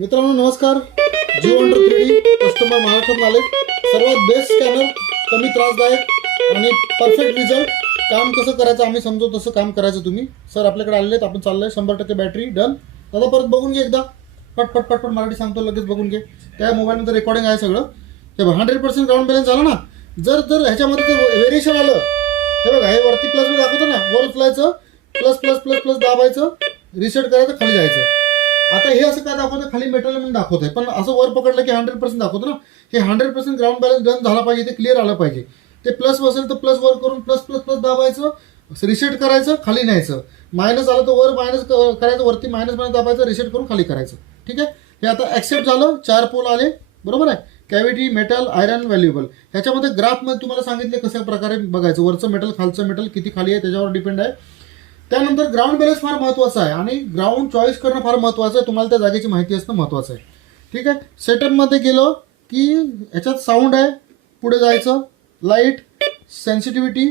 मित्रांनो नमस्कार. Jio under 3D customer महाराष्ट्रात आले. सर्वात बेस्ट स्कॅनर, कमी त्रासदायक आणि परफेक्ट रिझल्ट. काम कसं करायचं आम्ही समजू तसं काम करायचं तुम्ही. सर आपल्याकडे आलेले आहेत, आपण चाललोय. 100% बॅटरी डन. दादा परत बघून घे एकदा. पट पट मराठी सांगतो, लगेच बघून घे. त्या मोबाईलमध्ये रेकॉर्डिंग आहे सगळं. हे बघा 100% ग्राउंड बॅलन्स झालं ना. जर ह्याच्यामध्ये ते व्हेरिएशन आलं, हे बघा हे वरती प्लस दाखवतं ना, वर उचलायचं, प्लस प्लस प्लस प्लस दाबायचं, रिसेट करायचं, खाली जायचं. आता हे असं काय दाखवतं, खाली मेटल म्हणून दाखवत आहे, पण असं वर पकडलं की 100% दाखवतं ना. हे 100% ग्राउंड बॅलन्स डन झाला पाहिजे, ते क्लिअर आलं पाहिजे. ते प्लस असेल तर प्लस वर करून प्लस प्लस प्लस दाबायचं, रिसेट करायचं, खाली न्यायचं. मायनस आलं तर वर मायनस करायचं, वरती मायनस दाबायचं, रिसेट करून खाली करायचं. ठीक आहे. हे आता ऍक्सेप्ट झालं. 4 पोल आले, बरोबर आहे. Cavity, metal, iron, valuable. ह्याच्यामध्ये ग्राफमध्ये तुम्हाला सांगितले कशा प्रकारे बघायचं. वरचं मेटल, खालचं मेटल किती खाली आहे त्याच्यावर डिपेंड आहे. त्यानंतर ग्राउंड बॅलन्स फार महत्त्वाचं आहे आणि ग्राउंड चॉईस करणं फार महत्त्वाचं आहे. तुम्हाला त्या जागेची माहिती असणं महत्त्वाचं आहे. ठीक आहे. सेटअपमध्ये गेलो की ह्याच्यात साऊंड आहे, पुढे जायचं. लाईट, सेन्सिटिव्हिटी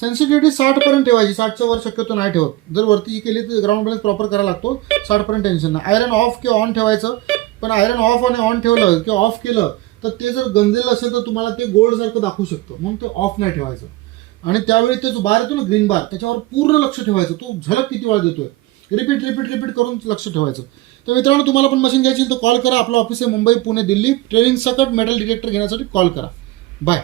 60% ठेवायची. 60च्या वर शक्यतो नाही ठेवत. जर वरती केली तर ग्राउंड बॅलन्स प्रॉपर करायला लागतो. 60% टेन्शन नाही. आयरन ऑफ किंवा ऑन ठेवायचं, पण आयरन ऑफ आणि ऑन ठेवलं किंवा ऑफ केलं तर ते जर गंजलेलं असेल तर तुम्हाला ते गोल्ड सारखं दाखवू शकतं, म्हणून ते ऑफ नाही ठेवायचं. आणि त्यावेळी ते जो बार येतो ना, ग्रीन बार, त्याच्यावर पूर्ण लक्ष ठेवायचं. तो झलक किती वेळा देतोय, रिपीट करून लक्ष ठेवायचं. तर मित्रांनो तुम्हाला पण मशीन घ्यायची तर कॉल करा. आपलं ऑफिस आहे मुंबई, पुणे, दिल्ली. ट्रेनिंग सकट मेटल डिटेक्टर घेण्यासाठी कॉल करा. बाय.